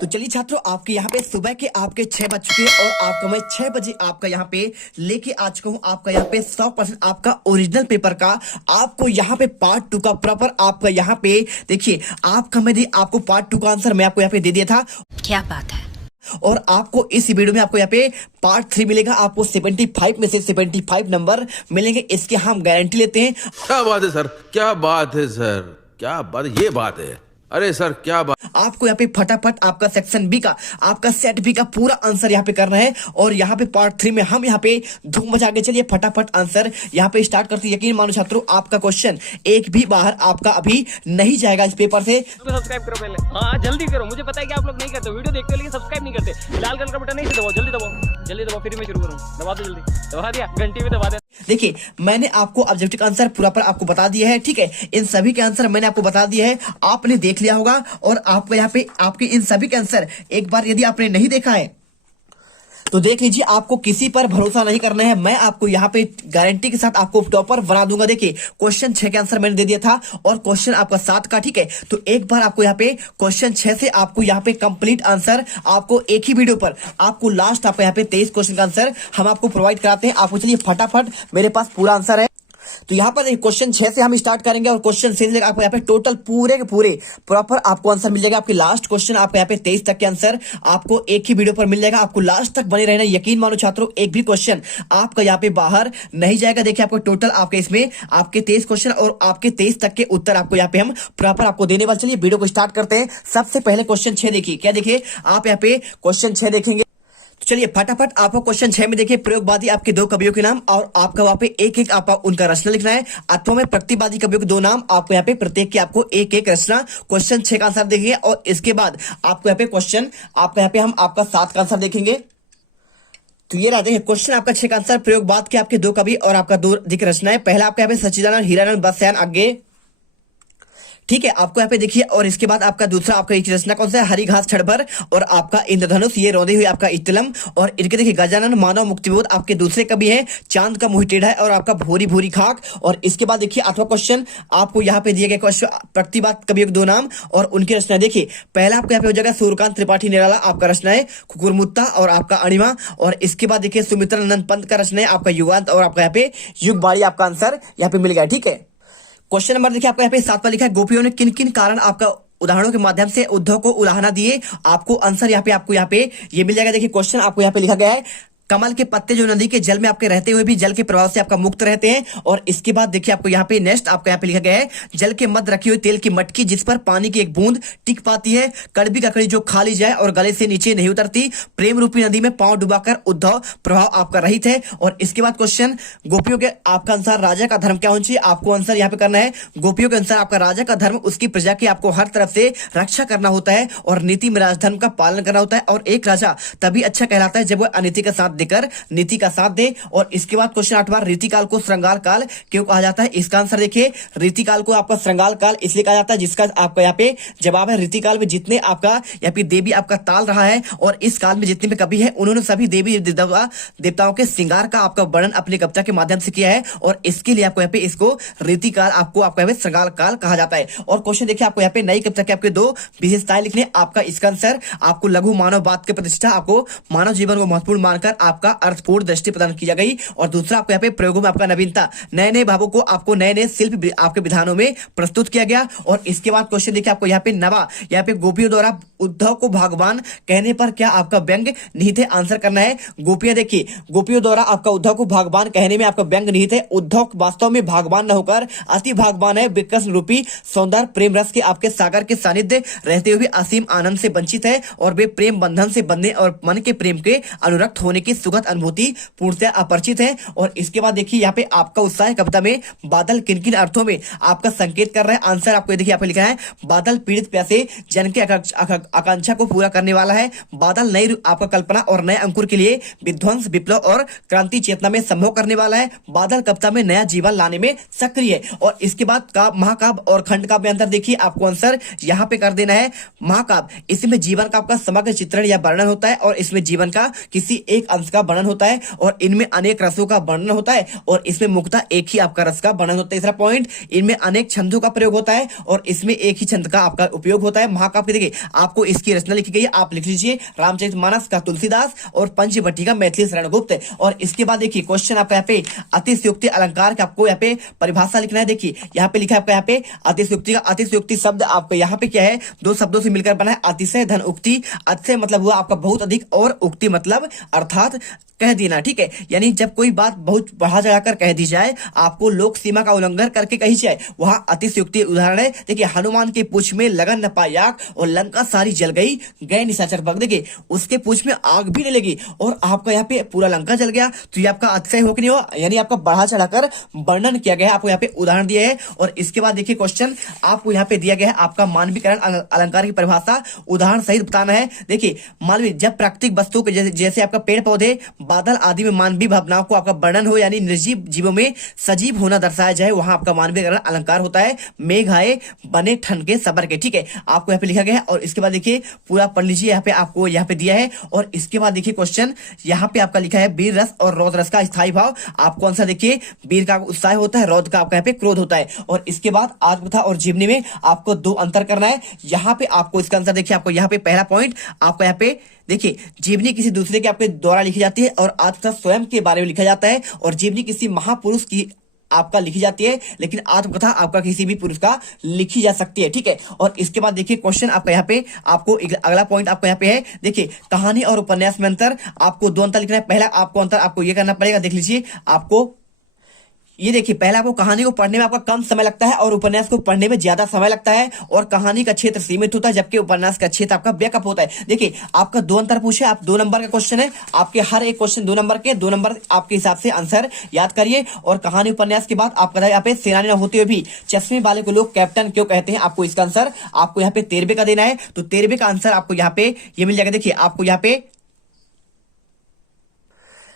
तो चलिए छात्रों, आपके यहाँ पे सुबह के आपके 6 बज चुके हैं और आपका मैं 6 बजे आपका यहाँ पे लेके आ चुका हूँ आपका यहाँ पे 100% आपका ओरिजिनल पेपर का आपको यहाँ पे पार्ट 2 का प्रॉपर आपका यहाँ पे देखिए आपका मैं आपको पार्ट 2 का आंसर मैं आपको यहाँ पे दे दिया था। क्या बात है। और आपको इस वीडियो में आपको यहाँ पे पार्ट 3 मिलेगा। आपको 75 में से 75 नंबर मिलेंगे, इसके हम गारंटी लेते हैं। क्या बात है सर, क्या बात है सर, क्या बात है, ये बात है। अरे सर क्या बात। आपको यहाँ पे फटाफट आपका सेक्शन बी का आपका सेट बी का पूरा आंसर यहाँ पे करना है और यहाँ पे पार्ट 3 में हम यहाँ पे धूम मचा के चलिए फटाफट आंसर यहाँ पे स्टार्ट करते हैं। यकीन मानो छात्रों, आपका क्वेश्चन एक भी बाहर आपका अभी नहीं जाएगा इस पेपर से। सब्सक्राइब करो पहले, हाँ जल्दी करो। मुझे पता है कि आप लोग नहीं करते, वीडियो देखते हो लेकिन सब्सक्राइब नहीं करते। लाल कलर का बटन नहीं से दबाओ, जल्दी दबाओ, जल्दी दबाओ, फिर मैं शुरू करूँ। दबा दो जल्दी, दबा दिया, घंटी में दबा दे। देखिए मैंने आपको ऑब्जेक्टिव आंसर पूरा पर आपको बता दिया है, ठीक है। इन सभी के आंसर मैंने आपको बता दिया है, आपने देख लिया होगा। और आपको यहाँ पे आपके इन सभी के आंसर एक बार यदि आपने नहीं देखा है तो देख लीजिए। आपको किसी पर भरोसा नहीं करना है, मैं आपको यहाँ पे गारंटी के साथ आपको टॉपर बना दूंगा। देखिए क्वेश्चन 6 के आंसर मैंने दे दिया था और क्वेश्चन आपका 7 का, ठीक है। तो एक बार आपको यहाँ पे क्वेश्चन 6 से आपको यहाँ पे कंप्लीट आंसर आपको एक ही वीडियो पर आपको लास्ट आपको यहाँ पे 23 क्वेश्चन का आंसर हम आपको प्रोवाइड कराते हैं। आपको चलिए फटाफट, मेरे पास पूरा आंसर है। तो यहाँ पर क्वेश्चन 6 से हम स्टार्ट करेंगे और क्वेश्चन 6 से आपको यहाँ पे टोटल पूरे के पूरे प्रॉपर आपको आंसर मिल जाएगा। आपके लास्ट क्वेश्चन आपको यहाँ पे 23 तक के आंसर आपको एक ही वीडियो पर मिल जाएगा। आपको लास्ट तक बने रहना, यकीन मानो छात्रों, एक भी क्वेश्चन आपका यहाँ पे बाहर नहीं जाएगा। देखिए आपको टोटल आपके इसमें आपके 23 क्वेश्चन और आपके 23 तक के उत्तर आपको यहाँ पे हम प्रॉपर आपको देने वाले। चलिए वीडियो को स्टार्ट करते हैं। सबसे पहले क्वेश्चन 6 देखिए, क्या देखिए आप यहाँ पे क्वेश्चन 6 देखेंगे। तो चलिए फटाफट आपको क्वेश्चन 6 में देखिए, प्रयोगवादी आपके 2 कवियों के नाम और आपका वहां पे एक एक आपका उनका रचना लिखना है। अथवा में प्रतिवादी कवियों के 2 नाम, आपको यहाँ पे प्रत्येक की आपको एक एक रचना। क्वेश्चन 6 का आंसर देखेंगे और इसके बाद आपको यहाँ पे क्वेश्चन आपका यहाँ पे हम आपका 7 का आंसर देखेंगे। तो ये रहते हैं क्वेश्चन आपका 6 का आंसर। प्रयोगवाद के आपके 2 कवि और आपका 2 अधिक रचना है। पहला आपका यहाँ पे सच्चिदानंद हीरानंद बसयान आगे, ठीक है। आपको यहाँ पे देखिए और इसके बाद आपका दूसरा आपका एक रचना कौन सा है, हरी घास छड़भर और आपका इंद्रधनुष, ये रोंदे हुए आपका इतलम। और इनके देखिए गजानन मानव मुक्तिबोध आपके दूसरे कवि हैं, चांद का मुंह टेढ़ा है और आपका भूरी भूरी खाक। और इसके बाद देखिए 8वां क्वेश्चन आपको यहाँ पे दिए गए क्वेश्चन प्रतिवाद कवियों के 2 नाम और उनकी रचना। देखिए पहला आपको यहाँ पे हो जाएगा सूर्यकांत त्रिपाठी निराला, आपका रचना है कुकुरमुत्ता और आपका अणिमा। और इसके बाद देखिए सुमित्रा नंदन पंत का रचना है आपका युगांत और आपका यहाँ पे युगबाड़ी। आपका आंसर यहाँ पे मिल गया, ठीक है। क्वेश्चन नंबर देखिए आपको यहाँ पे 7वां लिखा है, गोपियों ने किन किन कारण आपका उदाहरणों के माध्यम से उद्धव को उलाहना दिए। आपको आंसर यहाँ पे आपको यहाँ पे ये मिल जाएगा। देखिए क्वेश्चन आपको यहाँ पे लिखा गया है, कमल के पत्ते जो नदी के जल में आपके रहते हुए भी जल के प्रभाव से आपका मुक्त रहते हैं। और इसके बाद देखिए आपको यहाँ पे नेक्स्ट आपको यहाँ पे लिखा गया है, जल के मध्य रखी हुई तेल की मटकी जिस पर पानी की एक बूंद टिक पाती है, कड़वी ककड़ी जो खा ली जाए और गले से नीचे नहीं उतरती, प्रेम रूपी नदी में पांव डुबाकर उद्धव प्रभाव आपका रहित है। और इसके बाद क्वेश्चन गोपियों के आपका अनुसार राजा का धर्म क्या होना चाहिए। आपको आंसर यहाँ पे करना है, गोपियों के अनुसार आपका राजा का धर्म उसकी प्रजा की आपको हर तरफ से रक्षा करना होता है और नीति में राजधर्म का पालन करना होता है। और एक राजा तभी अच्छा कहलाता है जब वह अनीति का साथ देकर नीति का साथ दे। और इसके बाद क्वेश्चन 8वां, रीतिकाल को श्रृंगार काल क्यों कहा जाता है। इसका आंसर देखिए, रीतिकाल को आपका श्रृंगार काल इसलिए कहा जाता है, जिसका आपका यहाँ पे जवाब है, रीतिकाल में जितने आपका यहाँ पे देवी आपका ताल रहा है और इस काल में जितने भी कवि है उन्होंने सभी देवी देवताओं के श्रृंगार का आपका वर्णन अपनी कविता के माध्यम से किया है और इसके लिए आपको यहाँ पे इसको रीतिकाल आपको आपका यहाँ पे श्रृंगार काल कहा जाता है। और क्वेश्चन देखिए आपको यहाँ पे नई कविता के आपके 2 विशेषताएं लिखने। आपका इसका आंसर आपको लघु मानववाद की प्रतिष्ठा, आपको मानव जीवन को महत्वपूर्ण मानकर आपका अर्थपूर्ण दृष्टि प्रदान की गई। और दूसरा आपको यहाँ पे प्रयोगों में आपका नवीनता, नए नए भावों को आपको नए नए शिल्प आपके विधानों में प्रस्तुत किया गया। और इसके बाद क्वेश्चन देखिए आपको यहाँ पे नवा, यहाँ पे गोपियों द्वारा उद्धव को भगवान कहने पर क्या आपका व्यंग निहित है। आंसर करना है, गोपियां देखिए गोपियों द्वारा आपका उद्धव को भगवान कहने में आपका व्यंग निहित है। उद्धव वास्तव में भगवान न होकर अति भगवान है, विकर्ण रूपी सौंदर्य प्रेम रस के आपके सागर के सानिध्य रहते हुए असीम आनंद से वंचित है और वे प्रेम बंधन से बंधने और मन के प्रेम के अनुरक्त होने की सुखद अनुभूति पूर्णतः अपरिचित है। और इसके बाद देखिए यहाँ पे आपका उत्साह कविता में बादल किन किन अर्थों में आपका संकेत कर रहा है। आंसर आपको देखिए यहाँ पे लिखा है, बादल पीड़ित प्यासे जन के आकांक्षा को पूरा करने वाला है, बादल नई आपका कल्पना और नए अंकुर के लिए विध्वंस विप्लव और क्रांति चेतना में संभव करने वाला है, बादल कविता में नया जीवन लाने में सक्रिय है। और इसके बाद महाकाव्य और खंड काव्य में अंतर देखिए, आपको आंसर यहाँ पे कर देना है। महाकाव्य इसमें जीवन का आपका समग्र चित्रण या वर्णन होता है और इसमें जीवन का किसी एक अंश अंश का वर्णन होता है और इनमें अनेक रसों का वर्णन होता है और इसमें मुख्यतः एक ही आपका रस का वर्णन होता है। तीसरा पॉइंट, इनमें अनेक छंदों का प्रयोग होता है और इसमें एक ही छंद का आपका उपयोग होता है। महाकाव्य देखिए आपको इसकी रचना लिखी गई है, आप लिख लीजिए रामचरितमानस का तुलसीदास और पंचवटी का मैथिली शरण गुप्त। और इसके बाद देखिए क्वेश्चन आपका यहाँ पे अतिशयोक्ति अलंकार का आपको यहाँ पे परिभाषा लिखना है। देखिए यहाँ पे लिखा है आपका यहाँ पे अतिशयोक्ति का, अतिशयोक्ति शब्द आपको यहाँ पे क्या है, दो शब्दों से मिलकर बना है। अतिशय धन उक्ति, अतिशय मतलब हुआ आपका बहुत अधिक और उक्ति मतलब अर्थात कह देना, ठीक है। यानी जब कोई बात बहुत बढ़ा चढ़ाकर कह दी जाए, आपको लोक सीमा का उल्लंघन करके कही जाए, वहां अतिशयोक्ति उदाहरण है। देखिए हनुमान के पूंछ में लगन न पाई आग और लंका सारी जल गई, गए निशाचर भग। देखिए उसके पूंछ में आग भी नहीं लगी और आपका यहाँ पे पूरा लंका जल गया, तो ये आपका अतिशय हो कि नहीं हो, यानी आपका बढ़ा चढ़ाकर वर्णन किया गया है। आपको यहाँ पे उदाहरण दिए है। और इसके बाद देखिए क्वेश्चन आपको यहाँ पे दिया गया है आपका मानवीकरण अलंकार की परिभाषा उदाहरण सहित बताना है। देखिए मानवीय जब प्राकृतिक वस्तु के जैसे आपका पेड़ पौधे बादल आदि में मानवीय भावनाओं को आपका वर्णन हो, यानी निर्जीव जीवों में सजीव होना दर्शाया जाए, वहां आपका मानवीकरण अलंकार होता है। मेघ आए बने ठन के सबर के, ठीक है, आपको यहाँ पे लिखा गया है। और इसके बाद देखिए पूरा पढ़ लीजिए, यहाँ पे आपको यहाँ पे दिया है। और इसके बाद देखिए क्वेश्चन यहाँ पे आपका लिखा है वीर रस और रौद्र रस का स्थायी भाव। आपको आंसर देखिए वीर का उत्साह होता है, रौद्र का आपका यहाँ पे क्रोध होता है। और इसके बाद आत्मकथा और जीवनी में आपको दो अंतर करना है। यहाँ पे आपको इसका आंसर देखिए, आपको यहाँ पे पहला पॉइंट आपको यहाँ पे देखिए जीवनी किसी दूसरे के आपके द्वारा लिखी जाती है और आत्मकथा स्वयं के बारे में लिखा जाता है। और जीवनी किसी महापुरुष की आपका लिखी जाती है, लेकिन आत्मकथा आपका किसी भी पुरुष का लिखी जा सकती है, ठीक है। और इसके बाद देखिए क्वेश्चन आपका यहाँ पे आपको अगला पॉइंट आपको यहाँ पे है। देखिए कहानी और उपन्यास में अंतर, आपको दो अंतर लिखना है। पहला आपको अंतर आपको ये करना पड़ेगा, देख लीजिए आपको ये देखिए पहला आपको कहानी को पढ़ने में आपका कम समय लगता है और उपन्यास को पढ़ने में ज्यादा समय लगता है। और कहानी का क्षेत्र सीमित होता है जबकि उपन्यास का क्षेत्र आपका व्यापक होता है। देखिए आपका दो अंतर पूछे, आप 2 नंबर का क्वेश्चन है, आपके हर एक क्वेश्चन 2 नंबर के, 2 नंबर आपके हिसाब से आंसर याद करिए। और कहानी उपन्यास के बाद आपका यहाँ पे सेनानी न होते हुए भी चश्मे वाले को लोग कैप्टन क्यों कहते हैं, आपको इसका आंसर आपको यहाँ पे 13वें का देना है। तो 13वें का आंसर आपको यहाँ पे ये मिल जाएगा। देखिए आपको यहाँ पे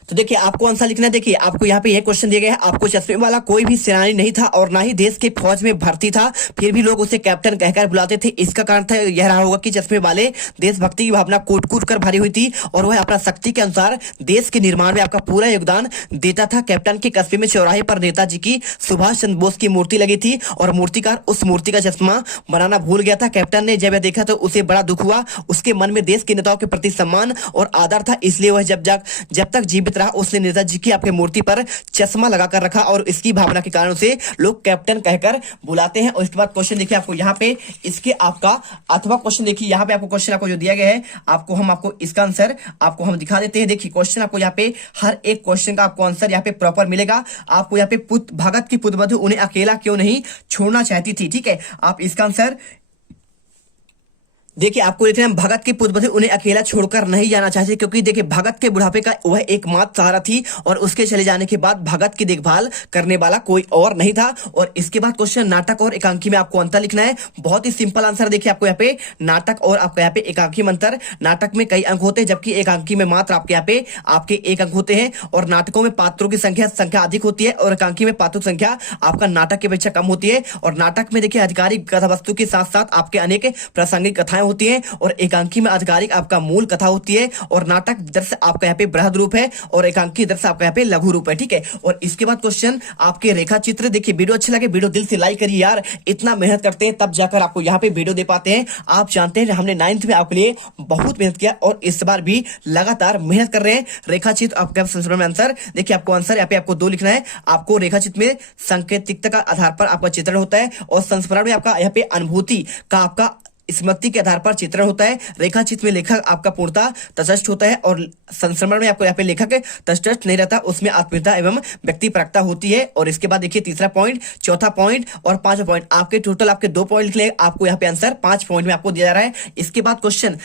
तो देखिए आपको आंसर लिखना है। देखिए आपको यहाँ पे ये क्वेश्चन दिया गया है, आपको चश्मे वाला कोई भी सेनानी नहीं था और ना ही देश के फौज में भर्ती था, फिर भी लोग उसे कैप्टन कहकर बुलाते थे। इसका कारण था यह रहा होगा कि चश्मे वाले देशभक्ति की भावना कूट कूट कर भरी हुई थी और वह अपना शक्ति के अनुसार देश के निर्माण में आपका पूरा योगदान देता था। कैप्टन के कस्बे में चौराहे पर नेताजी की सुभाष चंद्र बोस की मूर्ति लगी थी और मूर्तिकार उस मूर्ति का चश्मा बनाना भूल गया था। कैप्टन ने जब यह देखा तो उसे बड़ा दुख हुआ, उसके मन में देश के नेताओं के प्रति सम्मान और आदर था, इसलिए वह जब तक जीवित रहा उसने नेताजी की आपके मूर्ति पर चश्मा लगाकर रखा और इसकी भावना के कारण से लोग कैप्टन कहकर बुलाते हैं। और इसके बाद क्वेश्चन देखिए आपको यहाँ पे इसके आपका अथवा क्वेश्चन देखिए यहाँ पे आपको क्वेश्चन आपको जो दिया गया है आपको इसका आंसर आपको हम दिखा देते हैं। देखिए क्वेश्चन आपको यहाँ पे हर एक क्वेश्चन का आपको आंसर यहाँ पे प्रॉपर मिलेगा। आपको यहाँ पे भगत की पुत्रवधु उन्हें अकेला क्यों नहीं छोड़ना चाहती थी, ठीक है, आप इसका आंसर देखिए आपको लिखना है भगत की पुत्रवधु उन्हें अकेला छोड़कर नहीं जाना चाहती, क्योंकि देखिए भगत के बुढ़ापे का वह एकमात्र सहारा थी और उसके चले जाने के बाद भगत की देखभाल करने वाला कोई और नहीं था। और इसके बाद क्वेश्चन नाटक और एकांकी में आपको अंतर लिखना है। बहुत ही सिंपल आंसर देखिए आपको यहाँ पे नाटक और आपको यहाँ पे एकांकी में अंतर। नाटक में कई अंक होते हैं जबकि एकांकी में मात्र आपके यहाँ पे आपके 1 अंक होते हैं। और नाटकों में पात्रों की संख्या अधिक होती है और एकांकी में पात्रों की संख्या आपका नाटक की अपेक्षा कम होती है। और नाटक में देखिए आधिकारिक कथा वस्तु के साथ साथ आपके अनेक प्रासंगिक कथाएं होती है और एकांकी में आधिकारिक आपका मूल कथा होती है। और नाटक दृश्य आपका यहाँ पे बृहद रूप है और एकांकी दृश्य आपका यहाँ पे लघु रूप है, ठीक है। और इसके बाद क्वेश्चन आपके रेखा चित्र। देखिए वीडियो अच्छे लगे वीडियो दिल से लाइक करिए यार, इतना मेहनत करते हैं तब जाकर आपको यहाँ पे वीडियो दे पाते हैं। आप जानते हैं हमने 9th में आपके लिए बहुत मेहनत किया और इस बार भी लगातार मेहनत कर रहे हैं। रेखा चित्र आपका संस्करण में आंसर देखिए आपको आंसर यहाँ पे आपको 2 लिखना है। आपको रेखा चित्र में संकेतिकता का आधार पर आपका चित्रण होता है और संस्मरण में आपका यहाँ पे अनुभूति का आपका स्मृति के आधार पर चित्रण होता है। रेखा चित्र में लेखक आपका पूर्णतः तटस्थ होता है और संस्मरण में आपको यहाँ पे लेखक तटस्थ नहीं रहता, उसमें आत्मीयता एवं व्यक्तिपरकता होती है। और इसके बाद देखिए तीसरा पॉइंट, चौथा पॉइंट और 5वां पॉइंट आपके टोटल आपके 2 पॉइंट लिख ले, आपको यहाँ पे आंसर 5 पॉइंट में आपको दिया जा रहा है। इसके बाद क्वेश्चन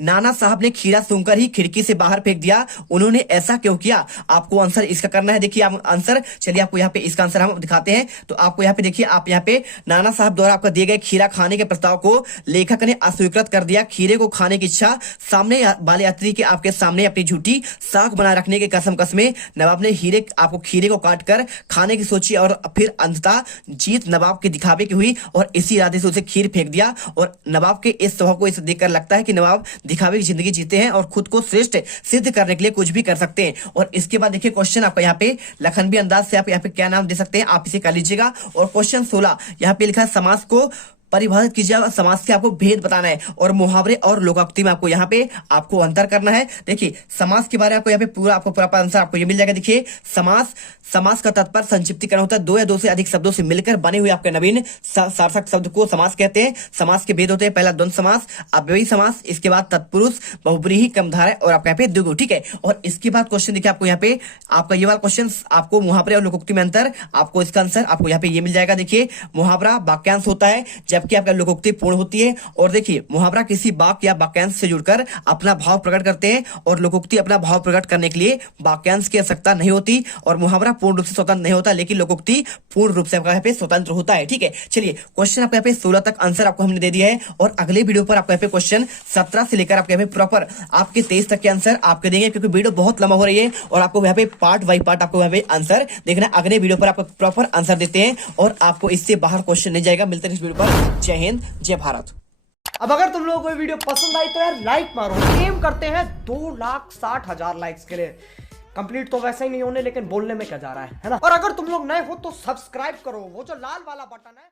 नाना साहब ने खीरा सूंघकर ही खिड़की से बाहर फेंक दिया, उन्होंने ऐसा क्यों किया, आपको आंसर इसका करना है। देखिए आप आंसर चलिए आपको यहाँ पे इसका आंसर हम दिखाते हैं। तो आपको यहाँ पे देखिए आप यहाँ पे नाना साहब द्वारा आपका दिए गए खीरा खाने के प्रस्ताव को लेखक ने अस्वीकृत कर दिया। खीरे को खाने की इच्छा सामने वाले यात्री के आपके सामने अपनी झूठी साख बनाए रखने के कसम कसमे नवाब ने आपको खीरे को काट कर खाने की सोची और फिर अंततः जीत नवाब के दिखावे की हुई और इसी इरादे से उसे खीर फेंक दिया। और नवाब के इस स्वभाव को इसे देखकर लगता है कि नवाब दिखावे की जिंदगी जीते हैं और खुद को श्रेष्ठ सिद्ध करने के लिए कुछ भी कर सकते हैं। और इसके बाद देखिए क्वेश्चन आपका यहाँ पे लखनवी अंदाज से आप यहाँ पे क्या नाम दे सकते हैं, आप इसे कर लीजिएगा। और क्वेश्चन 16 यहाँ पे लिखा है समास को परिभाषित कीजिए, समाज से आपको भेद बताना है और मुहावरे और लोकोक्ति में आपको यहाँ पे आपको अंतर करना है। देखिए समास के बारे में आपको यहाँ पे पूरा आंसर आपको ये मिल जाएगा। देखिए समास का तात्पर्य संक्षिप्तीकरण होता है, दो या दो से अधिक शब्दों से मिलकर बने हुए आपके नवीन सार्थक शब्द को समास कहते हैं। समास के भेद होते हैं, पहला द्वंद्व समास, अव्ययी समास, इसके बाद तत्पुरुष, बहुब्रीहि, क्रमधारय और आपका यहाँ पे द्विगु। ठीक है, और इसके बाद क्वेश्चन देखिए आपको यहाँ पे आपका ये वाला क्वेश्चन आपको मुहावरे और लोकोक्ति में अंतर, आपको इसका आंसर आपको यहाँ पे ये मिल जाएगा। देखिए मुहावरा वाक्यांश होता है जबकि आपका लोकोक्ति पूर्ण होती है। और देखिए मुहावरा किसी वाक्य या वाक्यांश से जुड़कर अपना भाव प्रकट करते हैं और लोकोक्ति अपना भाव प्रकट करने के लिए वाक्यांश की आवश्यकता नहीं होती। और मुहावरा पूर्ण रूप से स्वतंत्र नहीं होता, लेकिन लोकोक्ति पूर्ण रूप से आपका यहाँ पे स्वतंत्र होता है। ठीक है, चलिए क्वेश्चन आपको यहाँ पे 16 तक आंसर आपको हमने दे दिया है और अगले वीडियो पर आपको यहाँ पे क्वेश्चन 17 से लेकर आपके यहाँ पे प्रॉपर आपके 23 तक के आंसर आपके देंगे, क्योंकि वीडियो बहुत लंबा हो रही है और आपको यहाँ पे पार्ट बाई पार्ट आपको यहाँ पे आंसर देखना है। अगले वीडियो पर आपको प्रॉपर आंसर देते हैं और आपको इससे बाहर क्वेश्चन नहीं जाएगा। मिलते हैं इस वीडियो पर। जय हिंद, जय भारत। अब अगर तुम लोगों को ये वीडियो पसंद आई तो यार लाइक मारो। एम करते हैं 2,60,000 लाइक्स के लिए। कंप्लीट तो वैसे ही नहीं होने, लेकिन बोलने में क्या जा रहा है ना। और अगर तुम लोग नए हो तो सब्सक्राइब करो, वो जो लाल वाला बटन है।